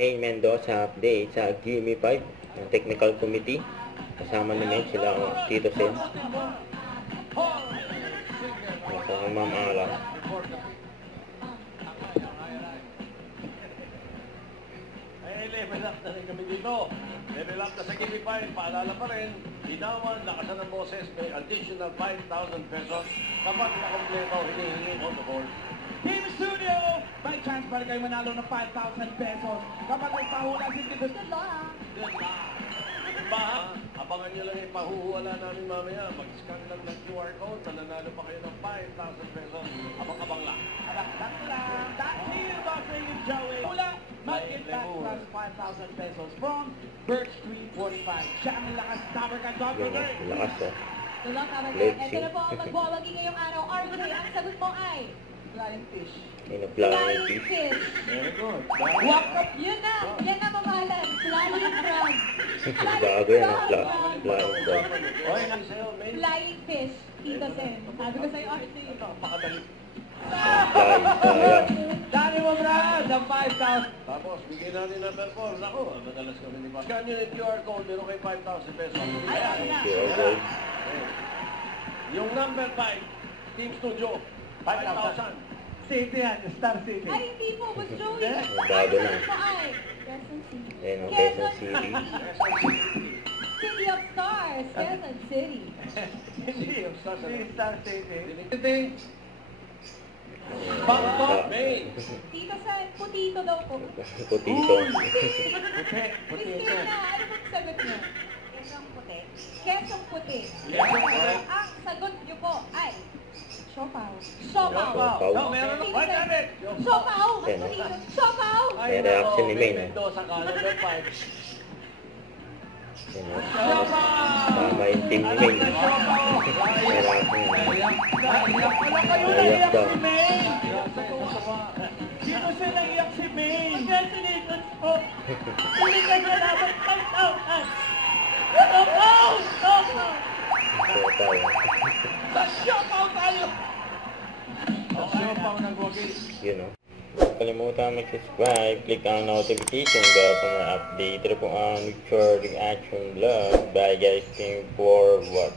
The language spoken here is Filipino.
May Mendoza update sa GMA 5, ang technical committee. Kasama namin sila Tito Sen. Kasama Ma'am Ala. Level up na rin kami dito. Level up na sa GMA 5. Paalala pa rin, Inawan, lakasan ng boses, may additional 5,000 pesos. Kapag nakompleto, hinihingi on the board. Team Studio, by chance para kayo manalo ng 5,000 pesos. Kapag may pahula si Tito Sen, Good luck! Diba? Abangan nyo lang yung pahuhuwala namin mamaya. Mag-scan lang ng QR code, nananalo pa kayo ng 5,000 pesos. Abang-abang lang. Abang-abang lang. That's here, Bossing and Joey. Hula, mag-get back plus 5,000 pesos from Birch Street 45. Siya ang lakas, Tabarkan, Tabarkan. Lakas Tulong, Tabarkan. Ito na po ang magbawagi ngayong araw. RJ, ang sagot mo ay Flying fish. Flying fish. Very good. Walk up. Yun na. Yan na mamahalan. Flying frog. Bago yan ang flying frog. Oy, sa'yo, main. Flying fish. Tito Sen. Sabi ko sa'yo, RJ. Pakadali. Sayang. Dali mo, Brad, ng 5,000. Tapos, bigyan natin number 4. Naku, madalas kami ni Boss. Scan nyo yung QR code, meron kayo 5,000 pesos. Ayan na. QR code. Yung number 5, Team Studio, 5,000. City yan, Star City. Ay, hindi po. Boss Joey. Bago na. Ito ay Quezon City. Ayan ang Quezon City. City of Stars. Quezon City. Star City. City. Bangkok, Maine. Tito Sen, putito daw po. Putito. Christina, ano bang sagot niyo? Quezon puti. Quezon puti. Ang sagot niyo po ay Siopaw. Siopaw. Siopaw. No, meron ng 500. Siopaw. Yan, no? Siopaw. May reaction ni May, no? Mendoza ka, number 5. Yan, no? Tama yung team ni May. May reaction ni May. Naiyak daw. Sino siya naiyak si May? Congratulations po. Hindi ka siya dapat 5,000. Siopaw! Siopaw! Siopaw. Sa Siopaw tayo! Sa Siopaw nagwagis. Yun, no? Huwag kalimutan mag-subscribe, click ang notification bell for more update. Ito po ang Mature Reaction Vlog. Bye guys, team forward.